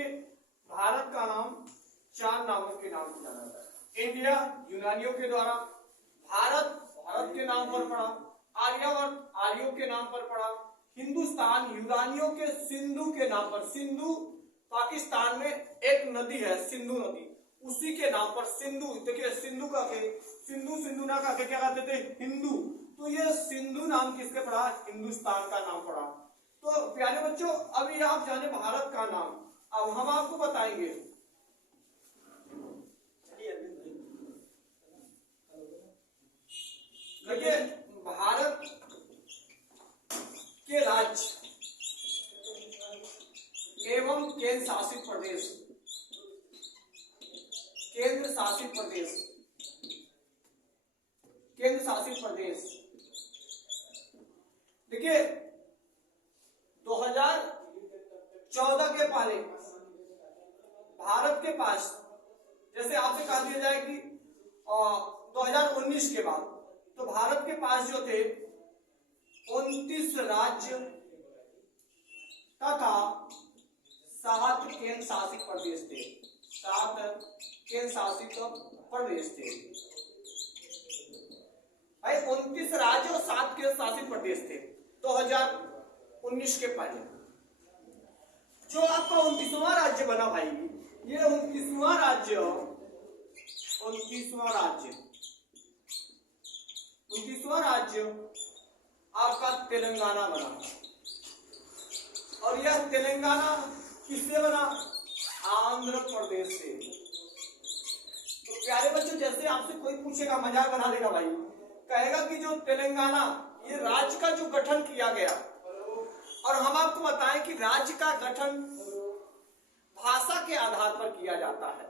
देखिए, भारत का नाम 4 नामों के नाम से जाना जाता है। इंडिया यूनानियों के द्वारा, भारत भारत के नाम पर पड़ा, आर्यावर्त आर्यों के नाम पर पड़ा, हिंदुस्तान यूनानियों के सिंधु के नाम पर, सिंधु पाकिस्तान में एक नदी है सिंधु नदी, उसी के नाम पर सिंधु। देखिए सिंधु का सिंधु ना का क्या कहते थे, हिंदू। तो ये सिंधु नाम किसके पड़ा, हिंदुस्तान का नाम पड़ा। तो प्यारे बच्चों, अभी आप जाने भारत का नाम, अब हम आपको बताएंगे। देखिए, भारत के राज्य एवं केंद्र शासित प्रदेश, केंद्र शासित प्रदेश, केंद्र शासित प्रदेश। देखिए 2014 के पहले भारत के पास, जैसे आपसे कहा दिया जाए कि 2019 के बाद, तो भारत के पास जो थे 29 राज्य तथा 7 केंद्र शासित प्रदेश थे, 7 केंद्र शासित प्रदेश थे। भाई 29 राज्य और 7 केंद्र शासित प्रदेश थे 2019 के पहले। जो आपका 29वां राज्य बना भाई, ये 29वां राज्य, 29वां राज्य आपका तेलंगाना बना। और यह तेलंगाना किससे बना, आंध्र प्रदेश से। तो प्यारे बच्चों, जैसे आपसे कोई पूछेगा, मजाक बना देगा भाई, कहेगा कि जो तेलंगाना, ये राज्य का जो गठन किया गया, और हम आपको बताएं कि राज्य का गठन भाषा के आधार पर किया जाता है।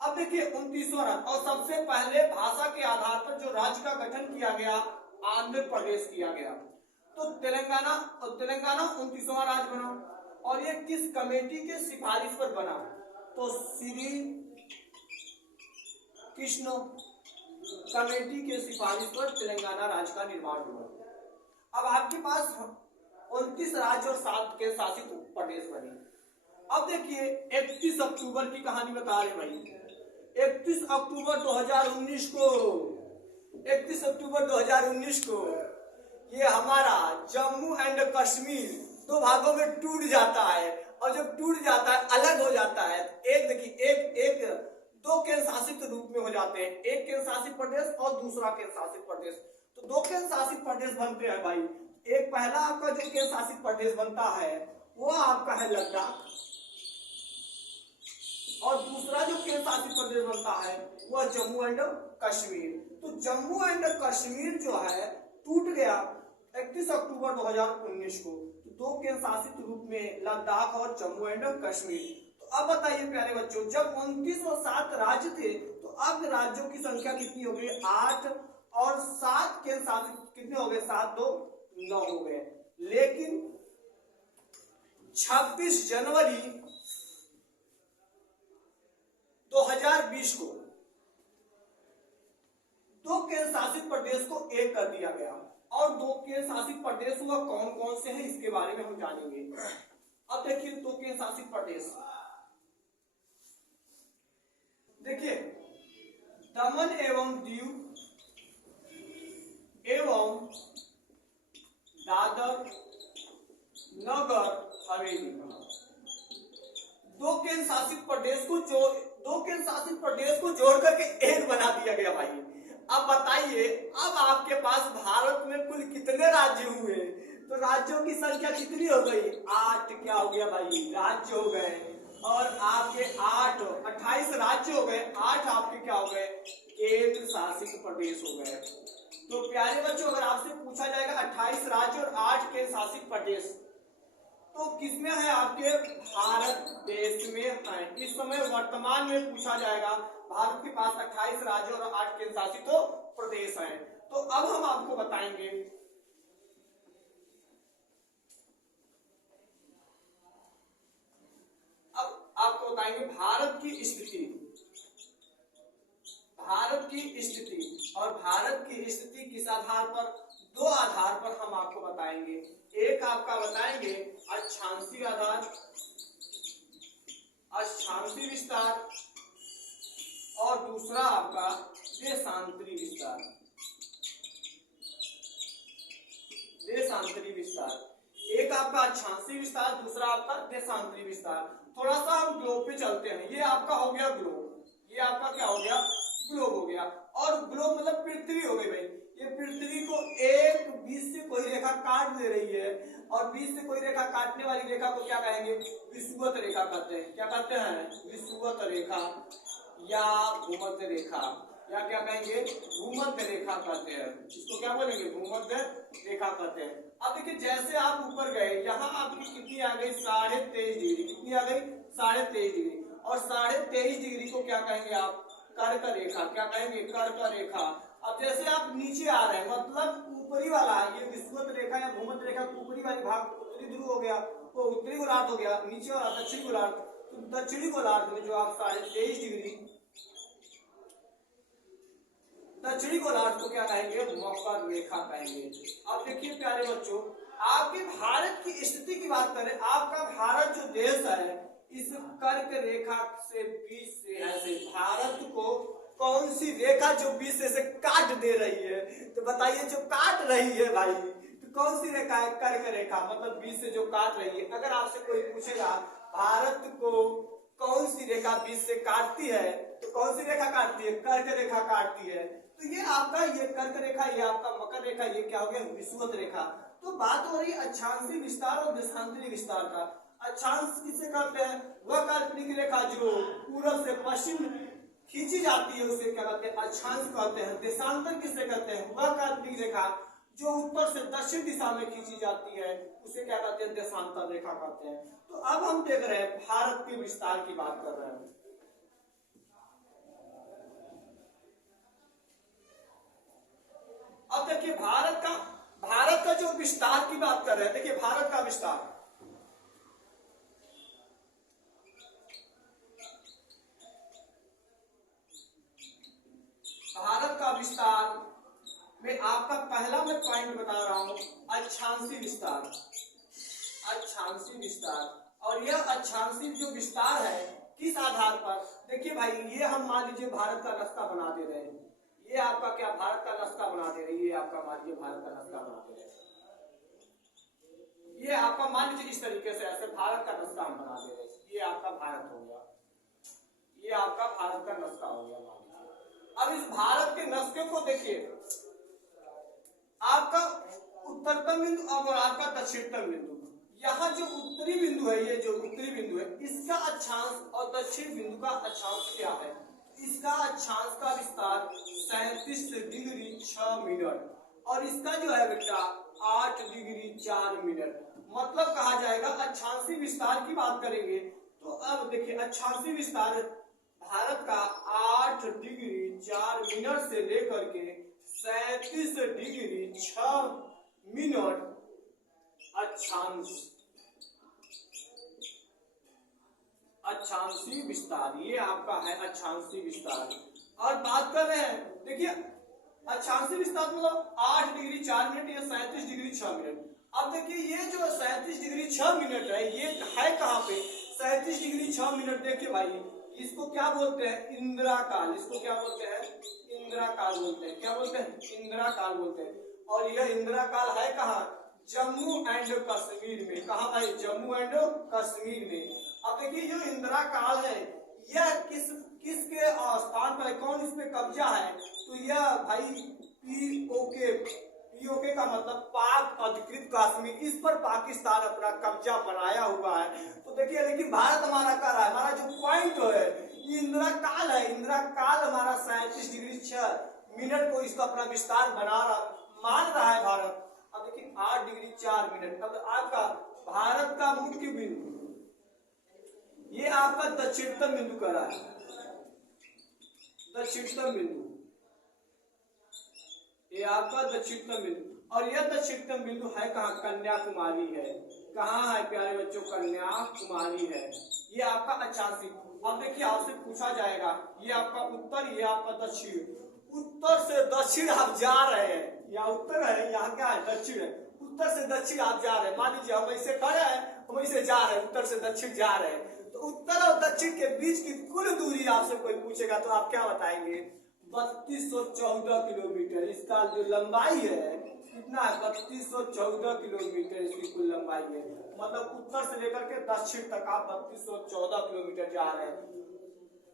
अब देखिए 29वां राज्य, और सबसे पहले भाषा के आधार पर जो राज्य का गठन किया गया, आंध्र प्रदेश किया गया। तो तेलंगाना 29वां राज्य बना। और ये किस कमेटी के सिफारिश पर बना, तो श्री कृष्ण कमेटी के सिफारिश पर तेलंगाना राज्य का निर्माण हुआ। अब आपके पास 29 राज्य और 7 के शासित प्रदेश बने। अब देखिए 31 अक्टूबर की कहानी बता रहे भाई। 31 अक्टूबर 2019 को, 31 अक्टूबर 2019 को ये हमारा जम्मू एंड कश्मीर 2 भागों में टूट जाता है। और जब टूट जाता है, अलग हो जाता है, एक देखिए एक 2 केंद्र शासित रूप में हो जाते हैं, एक केंद्र शासित प्रदेश और दूसरा केंद्र शासित प्रदेश। तो 2 केंद्र शासित प्रदेश बनते हैं भाई। एक पहला आपका जो केंद्र शासित प्रदेश बनता है वो आपका है लद्दाख, और दूसरा जो केंद्र शासित प्रदेश बनता है वह जम्मू एंड कश्मीर। तो जम्मू एंड कश्मीर जो है टूट गया 31 अक्टूबर 2019 को। तो 2 केंद्र शासित रूप में लद्दाख और जम्मू एंड कश्मीर। तो अब बताइए प्यारे बच्चों, जब 29 और 7 राज्य थे, तो अब राज्यों की संख्या कितनी हो गई, 8, और 7 केंद्र शासित कितने हो गए, 7 2 9 हो गए। लेकिन 26 जनवरी 2020 को 2 केंद्र शासित प्रदेश को एक कर दिया गया। और 2 केंद्र शासित प्रदेश हुआ कौन कौन से हैं, इसके बारे में हम जानेंगे। अब देखिए 2 केंद्र शासित प्रदेश, देखिए दमन एवं दीव एवं दादर नगर हवेली। 2 केंद्र शासित प्रदेश को जोड़ करके एक बना दिया गया भाई। अब बताइए, अब आपके पास भारत में कुल कितने राज्य हुए, तो राज्यों की संख्या कितनी हो गई, 8 क्या हो गया भाई, राज्य हो गए। और आपके 28 राज्य हो गए, 8 आपके क्या हो गए, केंद्र शासित प्रदेश हो गए। तो प्यारे बच्चों, अगर आपसे पूछा जाएगा 28 राज्य और 8 केंद्र शासित प्रदेश, तो किसमें है, आपके भारत देश में है। इस समय वर्तमान में पूछा जाएगा, भारत के पास 28 राज्य और 8 केंद्र शासित प्रदेश हैं। तो अब हम आपको बताएंगे, भारत की स्थिति, और भारत की स्थिति किस आधार पर, 2 आधार पर हम आपको बताएंगे। एक आपका बताएंगे अक्षांशीय आधार, अक्षांशीय विस्तार और दूसरा आपका देशांतरी विस्तार। देशांतरी विस्तार, एक आपका अक्षांशीय विस्तार, दूसरा आपका देशांतरी विस्तार। थोड़ा सा हम ग्लोब पे चलते हैं। ये आपका हो गया ग्लोब, ये आपका क्या हो गया, ग्लोब हो गया। और ग्लोब मतलब पृथ्वी हो गई भाई। ये पृथ्वी को एक बीच से कोई रेखा काट दे रही है, और बीच से कोई रेखा काटने वाली रेखा को क्या कहेंगे, विषुवत रेखा कहते हैं। क्या कहते हैं, विषुवत रेखा या भूमध्य रेखा, या क्या कहेंगे, भूमध्य रेखा कहते हैं। इसको क्या बोलेंगे, भूमध्य रेखा कहते हैं। अब देखिए जैसे आप ऊपर गए, यहाँ आपकी कितनी आ गई, 23.5 डिग्री। कितनी आ गई, 23.5 डिग्री। और 23.5 डिग्री को क्या कहेंगे आप, कर्क रेखा। क्या कहेंगे, कर्क रेखा। अब जैसे आप नीचे आ रहे हैं, मतलब ऊपरी वाला, ये विषुवत रेखा या भूमध्य रेखा ऊपरी वाली भाग उत्तरी ध्रुव हो गया, तो उत्तरी गोलार्ध हो गया, नीचे वाला दक्षिणी गोलार्ध। तो दक्षिणी गोलार्ध में जो आप 23.5 डिग्री, दक्षिणी गोलार्ध को क्या कहेंगे, मकर रेखा कहेंगे। अब देखिए प्यारे बच्चों, आपके भारत की स्थिति की बात करें, आपका भारत जो देश है, इस कर्क रेखा से बीच से ऐसे भारत को कौन सी रेखा जो बीच से काट दे रही है, तो बताइए जो काट रही है भाई, तो कौन सी रेखा है, कर्क रेखा। मतलब बीच से जो काट रही है। अगर आपसे कोई पूछेगा भारत को कौन सी रेखा बीच से काटती है, तो कौन सी रेखा काटती है, कर्क रेखा काटती है। तो ये आपका, ये कर्क रेखा, ये आपका मकर रेखा, ये क्या हो गया, विषुवत रेखा। तो बात हो रही है अक्षांशीय विस्तार और देशांतरी विस्तार का। अक्षांश किसे कहते हैं, वह काल्पनिक रेखा जो पूरब से पश्चिम खींची जाती है, उसे क्या कहते हैं, अक्षांश कहते हैं। देशांतर किसे कहते हैं, वह काल्पनिक रेखा जो उत्तर से दक्षिण दिशा में खींची जाती है, उसे क्या कहते हैं, देशांतर रेखा कहते हैं। तो अब हम देख रहे हैं भारत के विस्तार की बात कर रहे हैं। अब देखिए भारत का जो विस्तार की बात कर रहे हैं, देखिए भारत का विस्तार, भारत का विस्तार में आपका पहला मैं पॉइंट बता रहा हूं, अक्षांशीय विस्तार। अक्षांशीय विस्तार, और यह अक्षांशीय जो विस्तार है किस आधार पर, देखिए भाई, ये हम मान लीजिए भारत का रास्ता बना दे रहे हैं। ये आपका क्या, भारत का रास्ता बना दे रहे हैं। ये आपका मान लीजिए भारत का रास्ता बना दे रहे हैं। ये आपका मान लीजिए इस तरीके से ऐसे भारत का रास्ता हम बना दे रहे हैं। ये आपका भारत हो गया, ये आपका भारत का रास्ता हो गया। अब इस भारत के नक्शे को देखिए, आपका उत्तरतम बिंदु और आपका दक्षिणतम बिंदु। यहाँ जो उत्तरी बिंदु है, ये जो उत्तरी बिंदु है, इसका अक्षांश और दक्षिण बिंदु का अक्षांश क्या है, इसका अक्षांश का विस्तार 37 डिग्री 6 मिनट, और इसका जो है बेटा 8 डिग्री 4 मिनट। मतलब कहा जाएगा अक्षांशीय विस्तार की बात करेंगे तो अब देखिए अक्षांशीय विस्तार भारत का 8 डिग्री 4 मिनट से लेकर के 37 डिग्री 6 मिनट अक्षांशीय विस्तार, ये आपका है अक्षांशीय विस्तार। और बात कर रहे हैं, देखिए अक्षांशीय विस्तार मतलब 8 डिग्री 4 मिनट या 37 डिग्री 6 मिनट। अब देखिए ये जो 37 डिग्री 6 मिनट है, ये है कहाँ पे, 37 डिग्री 6 मिनट। देखिए भाई, इसको क्या बोलते हैं, इंदिरा काल। इसको क्या बोलते हैं, इंदिरा काल बोलते हैं। क्या बोलते हैं, इंदिरा काल बोलते हैं। और यह इंदिरा काल है कहाँ, जम्मू एंड कश्मीर में। कहा भाई, जम्मू एंड कश्मीर में। अब देखिए जो इंदिरा काल है, यह किसके स्थान पर है, कौन इस पे कब्जा है, तो यह भाई पीओके का मतलब पाक अधिकृत कश्मीर, इस पर पाकिस्तान अपना कब्जा बनाया हुआ है। तो देखिए लेकिन भारत हमारा कर रहा है, हमारा जो पॉइंट है ये इंदिरा काल है। इंदिरा काल हमारा 37 डिग्री 6 मिनट को इसका अपना विस्तार मान रहा है भारत। अब देखिए 8 डिग्री 4 मिनट। अब आपका भारत का मुख्य बिंदु, ये आपका दक्षिणतम बिंदु कर रहा है, दक्षिणतम बिंदु, ये आपका दक्षिणतम बिंदु। और यह दक्षिणतम बिंदु है कहाँ, कन्याकुमारी है। कहाँ है प्यारे बच्चों, कन्याकुमारी है। ये आपका अक्षांशीय। अब देखिए आपसे पूछा जाएगा, ये आपका उत्तर, ये आपका दक्षिण। उत्तर से दक्षिण आप जा रहे हैं, यहाँ उत्तर है, यहाँ क्या है, दक्षिण है। उत्तर से दक्षिण आप जा रहे हैं, मान लीजिए हम ऐसे खड़े हैं, हम ऐसे जा रहे हैं, उत्तर से दक्षिण जा रहे हैं, तो उत्तर और दक्षिण के बीच की कुल दूरी आपसे कोई पूछेगा तो आप क्या बताएंगे? 3214 किलोमीटर। इसका जो लंबाई है कितना है? 3214 किलोमीटर इसकी कुल लंबाई है। मतलब उत्तर से लेकर के दक्षिण तक आप 3214 किलोमीटर जा रहे हैं।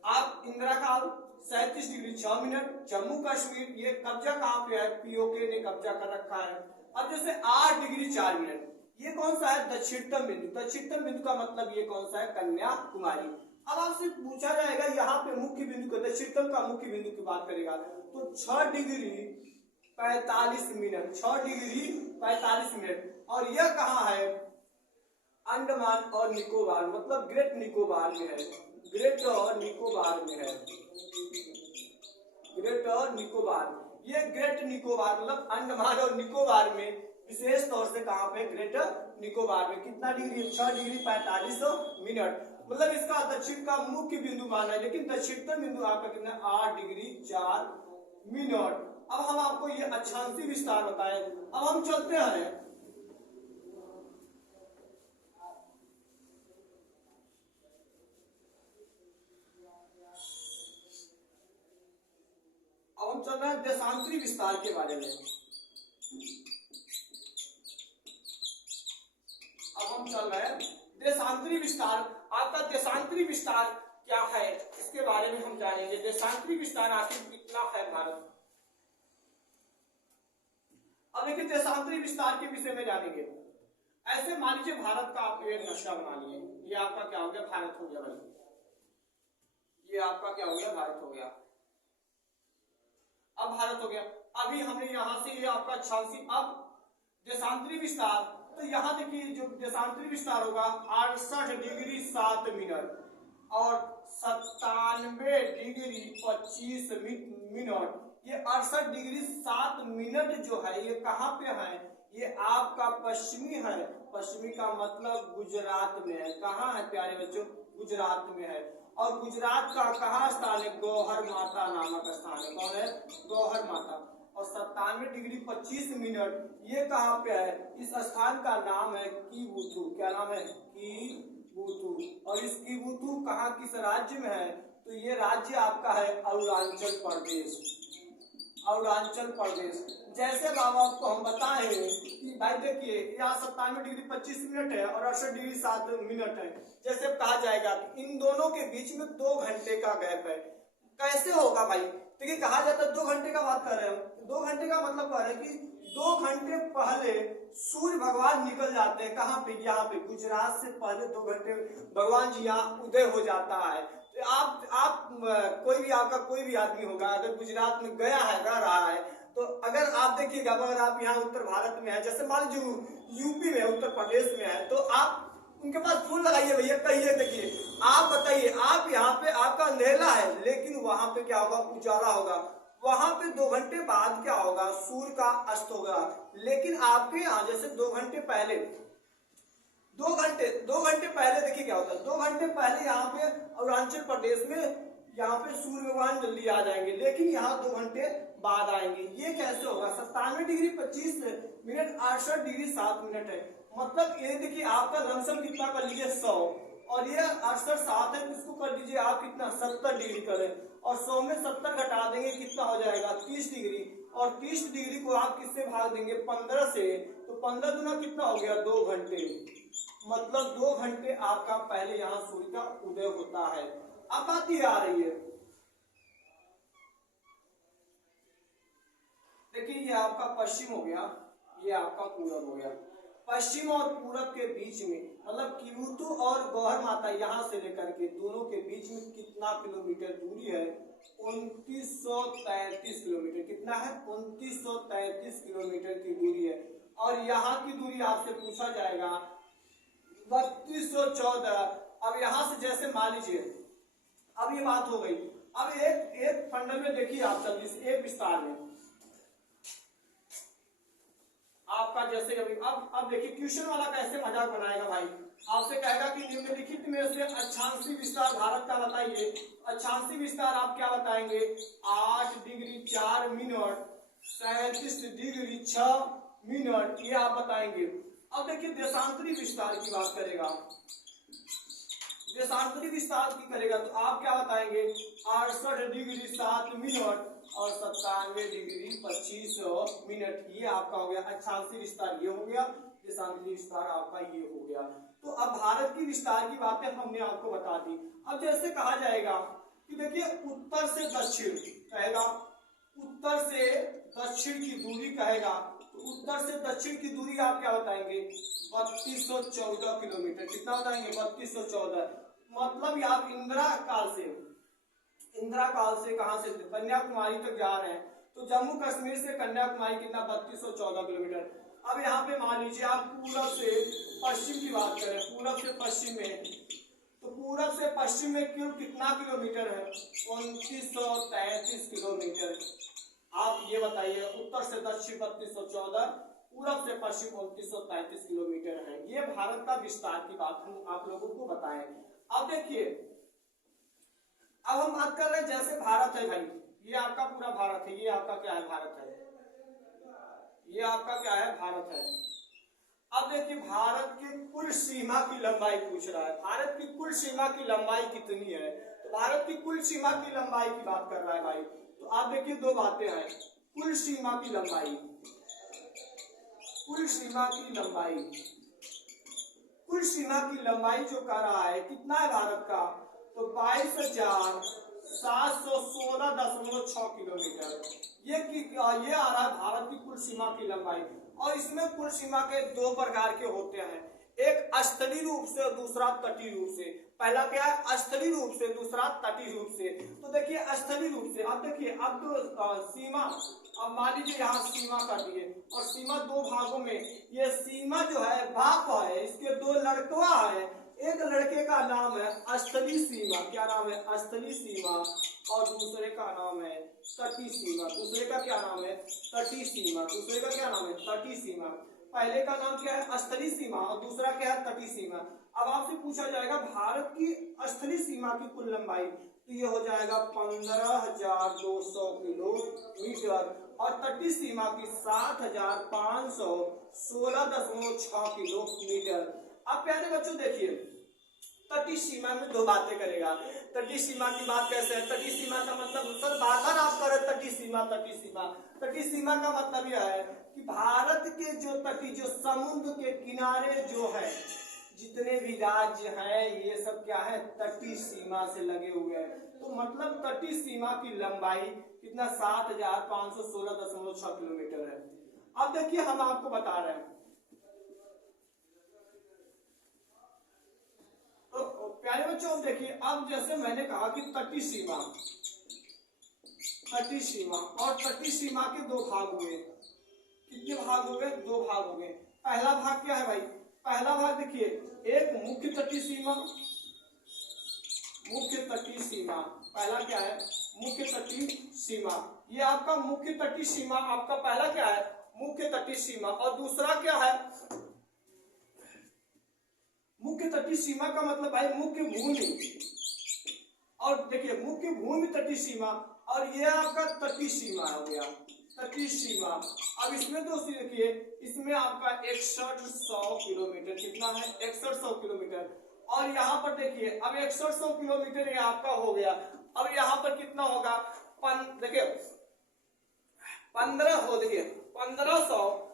आप इंदिरा काल 37 डिग्री 6 मिनट। जम्मू कश्मीर ये कब्जा कहाँ पे है? पीओके ने कब्जा कर रखा है। अब जैसे 8 डिग्री 4 मिनट, ये कौन सा है? दक्षिणतम बिंदु। दक्षिणतम बिंदु का मतलब ये कौन सा है? कन्याकुमारी। अब आपसे पूछा जाएगा यहाँ पे मुख्य बिंदु का, दक्षिणतम का मुख्य बिंदु की बात करेगा तो 6 डिग्री 45 मिनट, 6 डिग्री 45 मिनट। और यह कहाँ है? अंडमान और निकोबार, मतलब ग्रेट निकोबार में है। ग्रेट और निकोबार में है। ग्रेट और निकोबार, ये ग्रेट निकोबार मतलब अंडमान और निकोबार में, विशेष तौर से कहां पे? ग्रेट निकोबार में। कितना डिग्री? 6 degree 45 minute. मतलब इसका दक्षिण का मुख्य बिंदु माना है, लेकिन दक्षिणतम बिंदु आपका कितना? 8 डिग्री 4 मिनट। अब हम आपको ये अक्षांशीय विस्तार बताए। अब हम चलते हैं चल रहा है देशांतरी विस्तार के बारे में। अब हम चल रहे हैं देशांतरी विस्तार। आपका देशांतरी विस्तार क्या है इसके बारे में हम जानेंगे। देशांतरी विस्तार आखिर कितना है भारत? अब देखिए देशांतरी विस्तार के विषय में जानेंगे। ऐसे मान लीजिए भारत का आप एक नक्शा बना लिए। ये आपका क्या हो गया? भारत हो गया भाई। ये आपका क्या हो गया? भारत हो गया। अब भारत हो गया। अभी हमने यहां से ये आपका 86। अब देशांतरी विस्तार, तो यहां देखिए जो देशांतरी विस्तार होगा 68 डिग्री 7 मिनट और 97 डिग्री 25 मिनट। ये 68 डिग्री 7 मिनट जो है ये कहां पे है? ये आपका पश्चिमी है। पश्चिमी का मतलब गुजरात में है। कहाँ है प्यारे बच्चों? गुजरात में है। और गुजरात का कहाँ स्थान है? गौहर माता नामक स्थान है। कौन है? गौहर माता। और 97 डिग्री 25 मिनट ये कहाँ पे है? इस स्थान का नाम है कीवुथु। क्या नाम है? कीवुथु। और इस कीवुथु कहाँ किस राज्य में है? तो ये राज्य आपका है अरुणाचल प्रदेश। अरुणाचल प्रदेश। जैसे बाबा को हम बताएं कि भाई देखिए यहाँ 97 डिग्री 25 मिनट है और 68 डिग्री 7 मिनट है। जैसे कहा जाएगा कि इन दोनों के बीच में 2 घंटे का गैप है। कैसे होगा भाई? देखिए कहा जाता है 2 घंटे का बात कर रहे हैं हम। 2 घंटे का मतलब कह रहे हैं कि 2 घंटे पहले सूर्य भगवान निकल जाते हैं। कहाँ पे? यहाँ पे गुजरात से पहले 2 घंटे भगवान जी यहाँ उदय हो जाता है। तो आप कोई भी आपका कोई भी आदमी होगा अगर गुजरात में गया है, रह रहा है, तो अगर आप देखिएगा अगर आप यहाँ उत्तर भारत में है, जैसे मान लीजिए यूपी में, उत्तर प्रदेश में है, तो आप उनके पास फूल लगाइए भैया, कहिए देखिए आप बताइए, आप यहाँ पे आपका अंधेरा है लेकिन वहां पे क्या होगा? उजाला होगा। वहां पे 2 घंटे बाद क्या होगा? सूर्य का अस्त होगा। लेकिन आपके यहाँ जैसे 2 घंटे पहले, 2 घंटे पहले देखिए क्या होता है। 2 घंटे पहले यहाँ पे अरुणाचल प्रदेश में यहाँ पे सूर्य भगवान जल्दी आ जाएंगे, लेकिन यहाँ 2 घंटे बाद आएंगे। ये कैसे होगा? 97 डिग्री 25 मिनट 68 डिग्री 7 मिनट है। मतलब ये देखिए आपका लमसम कितना कर लीजिए 100 और ये 68 7 है, तो इसको कर दीजिए आप कितना? 70 डिग्री करें और 100 में 70 घटा देंगे कितना हो जाएगा? 30 डिग्री। और 30 डिग्री को आप किससे भाग देंगे? 15 से। तो 15 गुना कितना हो गया? 2 घंटे। मतलब 2 घंटे आपका पहले यहाँ सूर्य का उदय होता है। अब बात ये आ रही है, देखिए ये आपका पश्चिम हो गया, ये आपका पूरब हो गया। पश्चिम और पूरब के बीच में मतलब कीवुथु और गौहर माता यहाँ से लेकर के दोनों के बीच में कितना किलोमीटर दूरी है? 2933 किलोमीटर। कितना है? 2933 किलोमीटर की दूरी है। और यहाँ की दूरी आपसे पूछा जाएगा 3214। अब यहाँ से जैसे मान लीजिए, अब ये बात हो गई। अब एक फंडल में देखिए आप सब एक विस्तार में आपका जैसे अब देखिए क्वेश्चन वाला कैसे मजाक बनाएगा भाई। आपसे कहेगा कि निम्नलिखित में से अक्षांशीय विस्तार भारत का बताइए। अक्षांशीय विस्तार आप क्या बताएंगे? 8 डिग्री 4 मिनट 37 डिग्री 6 मिनट, ये आप बताएंगे। अब देखिए देशांतरी विस्तार की बात करेगा। देशांतरी विस्तार की करेगा तो आप क्या बताएंगे 68 डिग्री 7 मिनट और 97 डिग्री 25 मिनट, ये आपका हो गया। अक्षांशीय विस्तार ये हो गया, देशांतरी विस्तार आपका ये हो गया। तो अब भारत की विस्तार की बातें हमने आपको बता दी। अब जैसे कहा जाएगा कि देखिए उत्तर से दक्षिण कहेगा, उत्तर से दक्षिण की दूरी कहेगा, तो उत्तर से दक्षिण की दूरी आप क्या बताएंगे 3214 किलोमीटर। कितना बताएंगे 3214। मतलब आप इंदिरा काल से कहां से कन्याकुमारी तक जा रहे हैं, तो जम्मू कश्मीर से कन्याकुमारी कितना 3214 किलोमीटर। अब यहाँ पे मान लीजिए आप पूरब से पश्चिम की बात करें, पूरब से पश्चिम में, तो पूरब से पश्चिम में कितना किलोमीटर है 2933 किलोमीटर। आप ये बताइए उत्तर से दक्षिण 3214, पूरब से पश्चिम 2933 किलोमीटर है। ये भारत का विस्तार की बात हम आप लोगों को बताएं। अब देखिए, अब हम बात कर रहे हैं जैसे भारत है भाई, ये आपका पूरा भारत है, ये आपका क्या है भारत है, ये आपका क्या है भारत है। अब देखिए भारत की कुल सीमा की लंबाई पूछ रहा है, भारत की कुल सीमा की लंबाई कितनी है, तो भारत की कुल सीमा की लंबाई की बात कर रहा है भाई। तो आप देखिए दो बातें हैं, कुल सीमा की लंबाई, कुल सीमा की लंबाई, कुल सीमा की लंबाई जो कर रहा है कितना है भारत का, तो 22,716.6 किलोमीटर। ये आ रहा है भारत की कुल सीमा की लंबाई। और इसमें कुल सीमा के दो प्रकार के होते हैं, एक स्थलीय रूप से और दूसरा तटीय रूप से। पहला क्या है स्थलीय रूप से, दूसरा तटीय रूप से। तो देखिए स्थलीय रूप से, अब देखिए अब तो सीमा, अब मान लीजिए यहाँ सीमा कर दिए और सीमा दो भागों में, ये सीमा जो है बाप है, इसके दो लड़कवा है, एक लड़के का नाम है स्थलीय सीमा, क्या नाम है स्थलीय सीमा, और दूसरे का नाम है तटीय सीमा। दूसरे का क्या नाम है तटीय सीमा, दूसरे का क्या नाम है तटीय सीमा। पहले का नाम क्या है स्थलीय सीमा और दूसरा क्या है तटीय सीमा। अब आपसे पूछा जाएगा भारत की स्थलीय सीमा की कुल लंबाई, तो ये हो जाएगा 15,200 किलोमीटर और तटीय सीमा की 7,516.6 किलोमीटर। अब प्यारे बच्चों देखिए तटीय सीमा में दो बातें करेगा। तटीय सीमा की बात कैसे है, तटीय सीमा का मतलब सर बार-बार आप कर रहे तटीय सीमा तटीय सीमा। तटीय सीमा का मतलब यह है कि भारत के जो तटीय, जो समुद्र के किनारे जो है जितने भी राज्य हैं ये सब क्या है तटीय सीमा से लगे हुए हैं। तो मतलब तटीय सीमा की लंबाई कितना 7,516.6 किलोमीटर है। अब देखिए हम आपको बता रहे हैं, तो प्यारे बच्चों देखिए अब जैसे मैंने कहा कि तटीय सीमा, तटीय सीमा और तटीय सीमा के दो भाग हुए। कितने भाग हो गए, दो भाग हो गए। पहला भाग क्या है भाई, पहला भाग देखिए एक मुख्य तटीय सीमा, मुख्य तटीय सीमा, पहला क्या है मुख्य तटीय सीमा। ये आपका मुख्य तटीय सीमा आपका पहला क्या है मुख्य तटीय सीमा, और दूसरा क्या है मुख्य तटीय सीमा का मतलब भाई मुख्य भूमि, और देखिए मुख्य भूमि तटीय सीमा, और ये आपका तटीय सीमा हो गया तटीय सीमा। अब इसमें दोस्तों देखिए इसमें आपका 6100 किलोमीटर, कितना है 6100 किलोमीटर। और यहाँ पर देखिए अब 6100 किलोमीटर ये आपका हो गया। अब यहाँ पर कितना होगा देखिए 15 हो, देखिए 1500,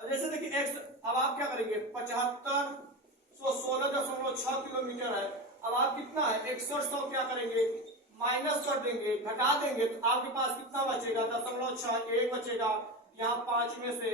जैसे देखिए अब आप क्या करेंगे 7516.6 किलोमीटर है। अब आप कितना है 6100 क्या करेंगे माइनस कर देंगे, घटा देंगे, तो आपके पास कितना बचेगा 0.6, एक बचेगा यहाँ 5 में से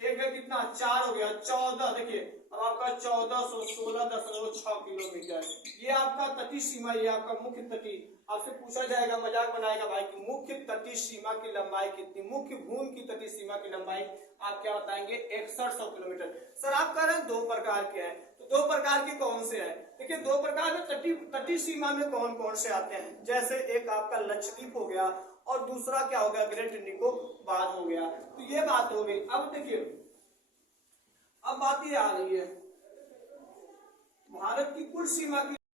एक है कितना 4 हो गया 14। देखिए अब आपका 1416.6 किलोमीटर ये आपका तटीय सीमा, ये आपका मुख्य तटीय। आपसे पूछा जाएगा मजाक बनाएगा भाई कि मुख्य तटीय सीमा की लंबाई कितनी, मुख्य भूमि की तटीय सीमा की लंबाई आप क्या बताएंगे 6100 किलोमीटर। सर आप कह रहे हैं दो प्रकार के हैं, तो दो प्रकार के कौन से हैं, देखिए दो प्रकार में तटीय सीमा में कौन कौन से आते हैं, जैसे एक आपका लक्षद्वीप हो गया और दूसरा क्या हो गया ग्रेट निकोबार हो गया। तो ये बात हो गई। अब देखिए अब बात ये आ रही है भारत की कुल सीमा की